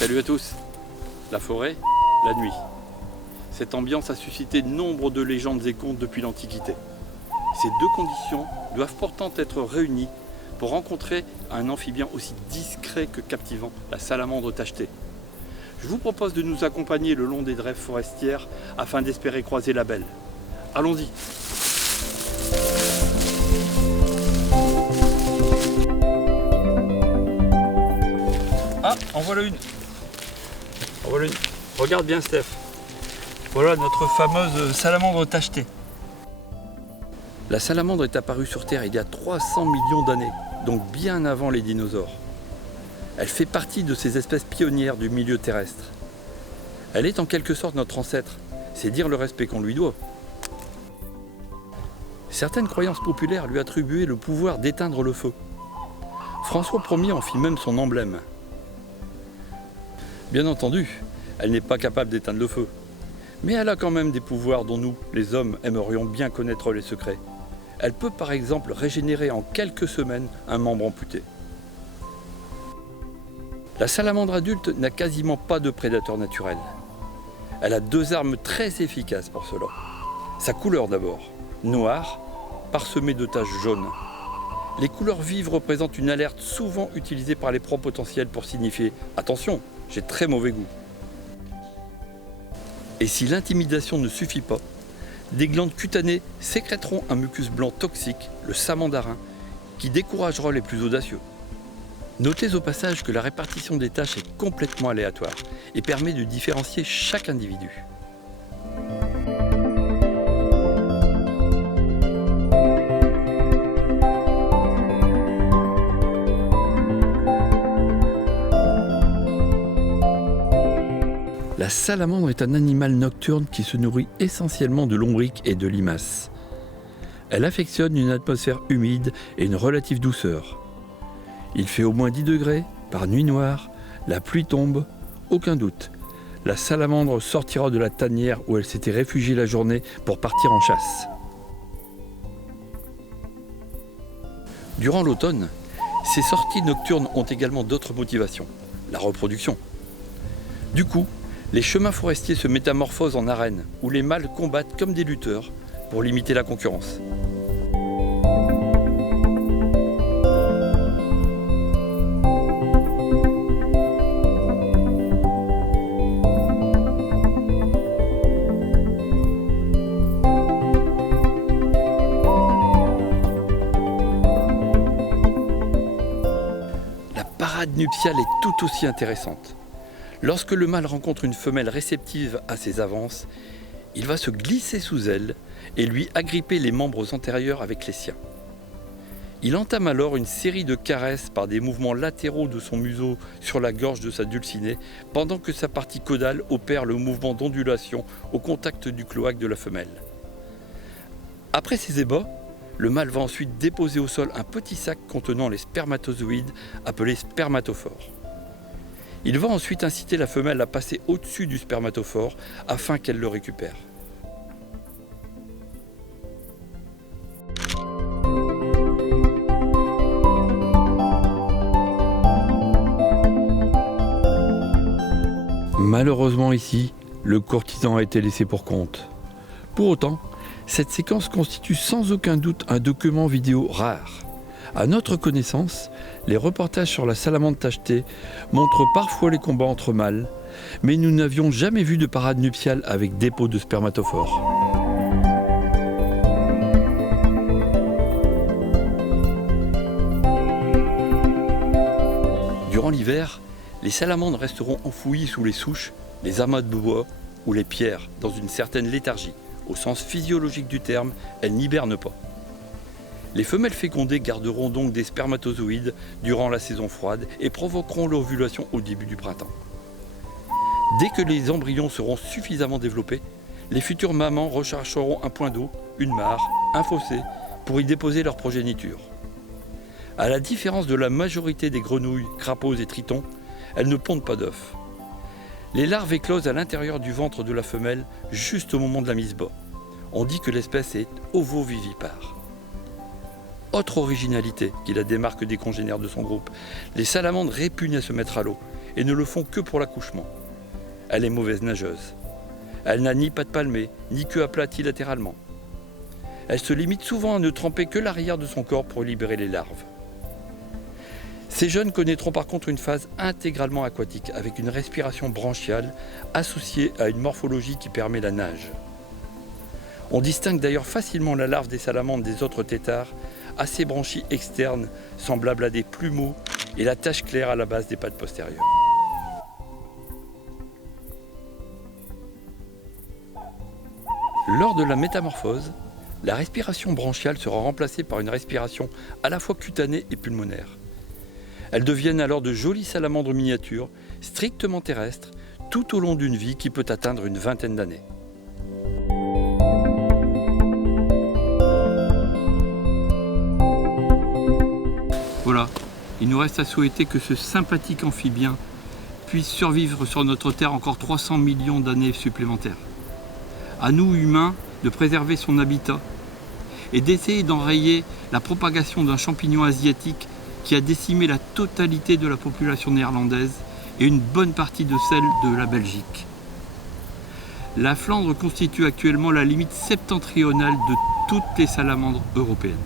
Salut à tous. La forêt, la nuit. Cette ambiance a suscité nombre de légendes et contes depuis l'Antiquité. Ces deux conditions doivent pourtant être réunies pour rencontrer un amphibien aussi discret que captivant, la salamandre tachetée. Je vous propose de nous accompagner le long des drèves forestières afin d'espérer croiser la belle. Allons-y. Ah, en voilà une. En voilà une. Regarde bien, Steph. Voilà notre fameuse salamandre tachetée. La salamandre est apparue sur Terre il y a 300 millions d'années, donc bien avant les dinosaures. Elle fait partie de ces espèces pionnières du milieu terrestre. Elle est en quelque sorte notre ancêtre, c'est dire le respect qu'on lui doit. Certaines croyances populaires lui attribuaient le pouvoir d'éteindre le feu. François Ier en fit même son emblème. Bien entendu, elle n'est pas capable d'éteindre le feu. Mais elle a quand même des pouvoirs dont nous, les hommes, aimerions bien connaître les secrets. Elle peut par exemple régénérer en quelques semaines un membre amputé. La salamandre adulte n'a quasiment pas de prédateur naturel. Elle a deux armes très efficaces pour cela. Sa couleur d'abord, noire, parsemée de taches jaunes. Les couleurs vives représentent une alerte souvent utilisée par les proies potentielles pour signifier « Attention, j'ai très mauvais goût ». Et si l'intimidation ne suffit pas, des glandes cutanées sécréteront un mucus blanc toxique, le samandarin, qui découragera les plus audacieux. Notez au passage que la répartition des tâches est complètement aléatoire et permet de différencier chaque individu. La salamandre est un animal nocturne qui se nourrit essentiellement de lombriques et de limaces. Elle affectionne une atmosphère humide et une relative douceur. Il fait au moins 10 degrés, par nuit noire, la pluie tombe, aucun doute. La salamandre sortira de la tanière où elle s'était réfugiée la journée pour partir en chasse. Durant l'automne, ces sorties nocturnes ont également d'autres motivations, la reproduction. Du coup, les chemins forestiers se métamorphosent en arènes où les mâles combattent comme des lutteurs pour limiter la concurrence. La parade nuptiale est tout aussi intéressante. Lorsque le mâle rencontre une femelle réceptive à ses avances, il va se glisser sous elle et lui agripper les membres antérieurs avec les siens. Il entame alors une série de caresses par des mouvements latéraux de son museau sur la gorge de sa dulcinée, pendant que sa partie caudale opère le mouvement d'ondulation au contact du cloaque de la femelle. Après ces ébats, le mâle va ensuite déposer au sol un petit sac contenant les spermatozoïdes appelés spermatophores. Il va ensuite inciter la femelle à passer au-dessus du spermatophore afin qu'elle le récupère. Malheureusement ici, le courtisan a été laissé pour compte. Pour autant, cette séquence constitue sans aucun doute un document vidéo rare. À notre connaissance, les reportages sur la salamandre tachetée montrent parfois les combats entre mâles, mais nous n'avions jamais vu de parade nuptiale avec dépôt de spermatophores. Durant l'hiver, les salamandres resteront enfouies sous les souches, les amas de bois ou les pierres dans une certaine léthargie. Au sens physiologique du terme, elles n'hibernent pas. Les femelles fécondées garderont donc des spermatozoïdes durant la saison froide et provoqueront l'ovulation au début du printemps. Dès que les embryons seront suffisamment développés, les futures mamans rechercheront un point d'eau, une mare, un fossé pour y déposer leur progéniture. À la différence de la majorité des grenouilles, crapauds et tritons, elles ne pondent pas d'œufs. Les larves éclosent à l'intérieur du ventre de la femelle juste au moment de la mise bas. On dit que l'espèce est ovovivipare. Autre originalité qui la démarque des congénères de son groupe, les salamandres répugnent à se mettre à l'eau et ne le font que pour l'accouchement. Elle est mauvaise nageuse. Elle n'a ni pattes palmées, ni queue aplatie latéralement. Elle se limite souvent à ne tremper que l'arrière de son corps pour libérer les larves. Ces jeunes connaîtront par contre une phase intégralement aquatique avec une respiration branchiale associée à une morphologie qui permet la nage. On distingue d'ailleurs facilement la larve des salamandres des autres têtards à ses branchies externes semblables à des plumeaux et la tache claire à la base des pattes postérieures. Lors de la métamorphose, la respiration branchiale sera remplacée par une respiration à la fois cutanée et pulmonaire. Elles deviennent alors de jolies salamandres miniatures, strictement terrestres, tout au long d'une vie qui peut atteindre une vingtaine d'années. Voilà, il nous reste à souhaiter que ce sympathique amphibien puisse survivre sur notre Terre encore 300 millions d'années supplémentaires. À nous, humains, de préserver son habitat et d'essayer d'enrayer la propagation d'un champignon asiatique qui a décimé la totalité de la population néerlandaise et une bonne partie de celle de la Belgique. La Flandre constitue actuellement la limite septentrionale de toutes les salamandres européennes.